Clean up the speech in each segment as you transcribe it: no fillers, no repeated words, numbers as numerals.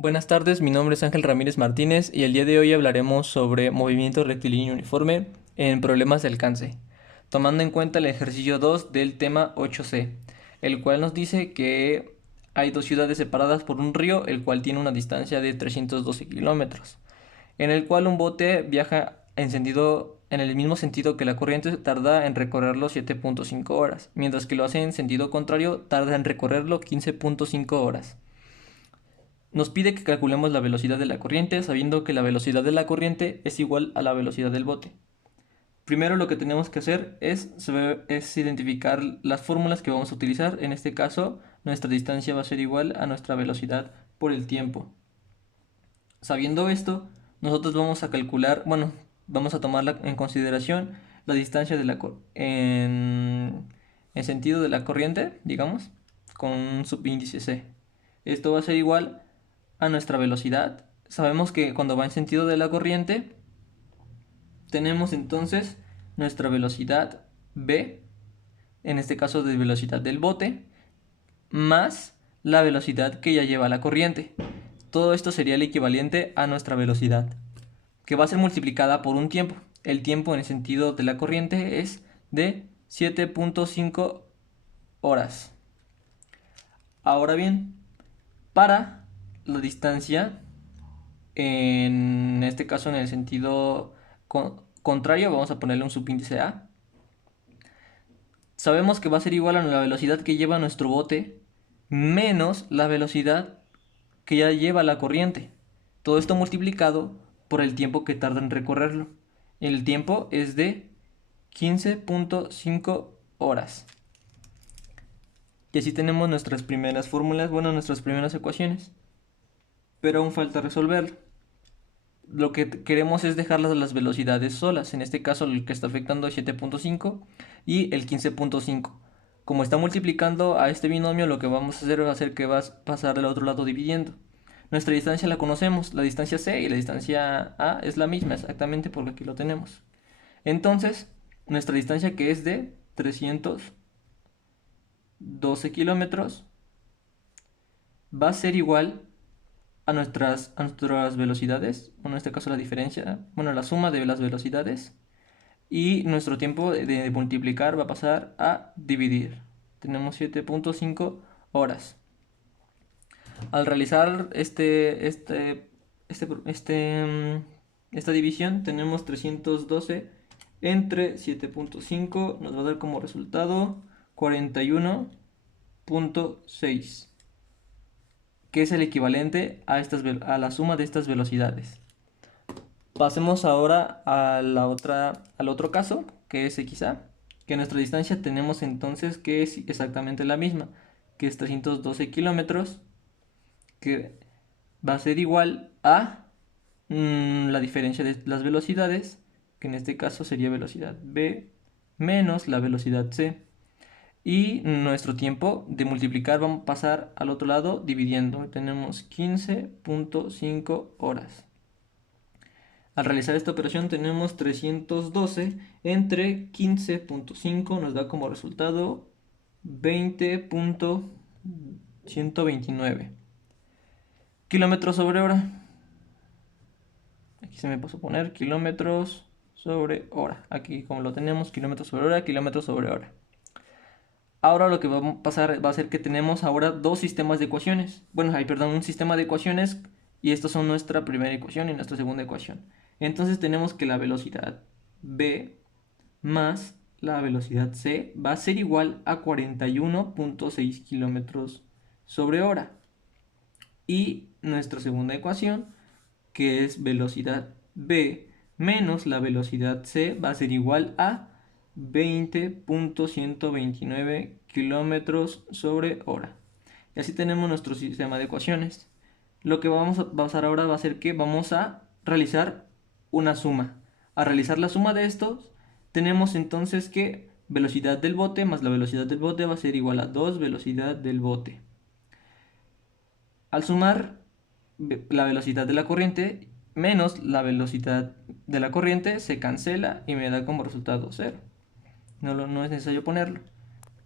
Buenas tardes, mi nombre es Ángel Ramírez Martínez y el día de hoy hablaremos sobre movimiento rectilíneo uniforme en problemas de alcance, tomando en cuenta el ejercicio 2 del tema 8C, el cual nos dice que hay dos ciudades separadas por un río, el cual tiene una distancia de 312 kilómetros, en el cual un bote viaja en el mismo sentido que la corriente tarda en recorrerlo 7.5 horas, mientras que lo hace en sentido contrario tarda en recorrerlo 15.5 horas. Nos pide que calculemos la velocidad de la corriente, sabiendo que la velocidad de la corriente es igual a la velocidad del bote. Primero lo que tenemos que hacer es identificar las fórmulas que vamos a utilizar. En este caso, nuestra distancia va a ser igual a nuestra velocidad por el tiempo. Sabiendo esto, nosotros vamos a calcular, bueno, vamos a tomar en consideración la distancia en sentido de la corriente, digamos, con un subíndice c. Esto va a ser igual a nuestra velocidad. Sabemos que cuando va en sentido de la corriente, tenemos entonces nuestra velocidad v, en este caso de velocidad del bote, más la velocidad que ya lleva la corriente. Todo esto sería el equivalente a nuestra velocidad, que va a ser multiplicada por un tiempo. El tiempo en el sentido de la corriente es de 7.5 horas. Ahora bien, para la distancia, en este caso en el sentido contrario, vamos a ponerle un subíndice a. Sabemos que va a ser igual a la velocidad que lleva nuestro bote menos la velocidad que ya lleva la corriente. Todo esto multiplicado por el tiempo que tarda en recorrerlo. El tiempo es de 15.5 horas. Y así tenemos nuestras primeras fórmulas, bueno, nuestras primeras ecuaciones. Pero aún falta resolverlo. Lo que queremos es dejar las velocidades solas. En este caso, el que está afectando es 7.5 y el 15.5. Como está multiplicando a este binomio, lo que vamos a hacer va a hacer que va a pasar al otro lado dividiendo. Nuestra distancia la conocemos, la distancia C y la distancia A es la misma exactamente porque aquí lo tenemos. Entonces, nuestra distancia que es de 312 kilómetros va a ser igual a nuestras velocidades, o en este caso la diferencia, bueno, la suma de las velocidades, y nuestro tiempo de multiplicar va a pasar a dividir. Tenemos 7.5 horas. Al realizar esta división, tenemos 312 entre 7.5, nos va a dar como resultado 41.6, que es el equivalente a la suma de estas velocidades. Pasemos ahora al otro caso, que es XA, que nuestra distancia tenemos entonces que es exactamente la misma, que es 312 kilómetros, que va a ser igual a la diferencia de las velocidades, que en este caso sería velocidad v menos la velocidad c. Y nuestro tiempo de multiplicar vamos a pasar al otro lado dividiendo. Tenemos 15.5 horas. Al realizar esta operación tenemos 312 entre 15.5 nos da como resultado 20.129 kilómetros sobre hora. Aquí se me pasó a poner kilómetros sobre hora. Aquí como lo tenemos, kilómetros sobre hora, kilómetros sobre hora. Ahora lo que va a pasar va a ser que tenemos ahora dos sistemas de ecuaciones. Bueno, perdón, un sistema de ecuaciones y estas son nuestra primera ecuación y nuestra segunda ecuación. Entonces tenemos que la velocidad v más la velocidad c va a ser igual a 41.6 kilómetros sobre hora. Y nuestra segunda ecuación, que es velocidad v menos la velocidad c, va a ser igual a 20.129 kilómetros sobre hora. Y así tenemos nuestro sistema de ecuaciones. Lo que vamos a pasar ahora va a ser que vamos a realizar una suma. Al realizar la suma de estos, tenemos entonces que velocidad del bote más la velocidad del bote va a ser igual a 2 velocidad del bote. Al sumar la velocidad de la corriente menos la velocidad de la corriente se cancela y me da como resultado 0. No es necesario ponerlo.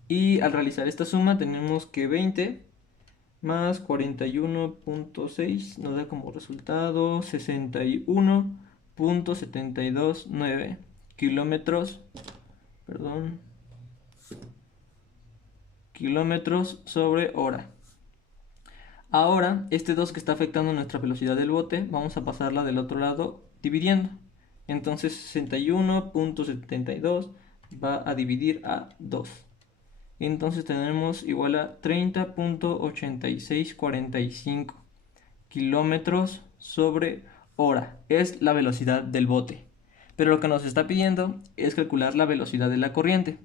Y al realizar esta suma tenemos que 20 más 41.6 nos da como resultado 61.729 kilómetros, kilómetros sobre hora. Ahora, este 2 que está afectando nuestra velocidad del bote, vamos a pasarla del otro lado dividiendo. Entonces 61.72 va a dividir a 2. Entonces tenemos igual a 30.8645 kilómetros sobre hora. Es la velocidad del bote. Pero lo que nos está pidiendo es calcular la velocidad de la corriente.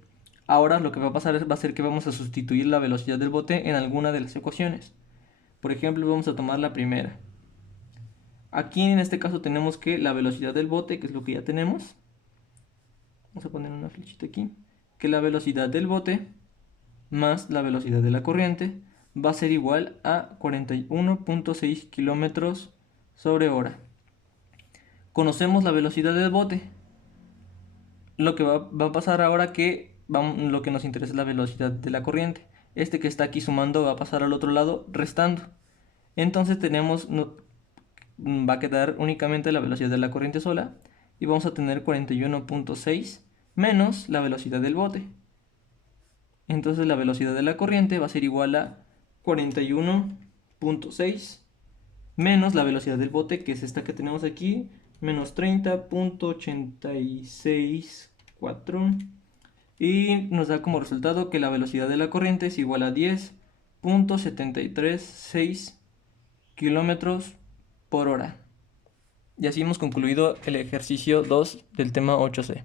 Ahora lo que va a pasar va a ser que vamos a sustituir la velocidad del bote en alguna de las ecuaciones. Por ejemplo, vamos a tomar la primera. Aquí en este caso tenemos que la velocidad del bote, que es lo que ya tenemos. Vamos a poner una flechita aquí. Que la velocidad del bote más la velocidad de la corriente va a ser igual a 41.6 kilómetros sobre hora. Conocemos la velocidad del bote. Lo que va a pasar ahora que lo que nos interesa es la velocidad de la corriente. Este que está aquí sumando va a pasar al otro lado restando. Entonces va a quedar únicamente la velocidad de la corriente sola y vamos a tener 41.6 menos la velocidad del bote. Entonces la velocidad de la corriente va a ser igual a 41.6 menos la velocidad del bote, que es esta que tenemos aquí, menos 30.864, y nos da como resultado que la velocidad de la corriente es igual a 10.736 kilómetros por hora. Y así hemos concluido el ejercicio 2 del tema 8C.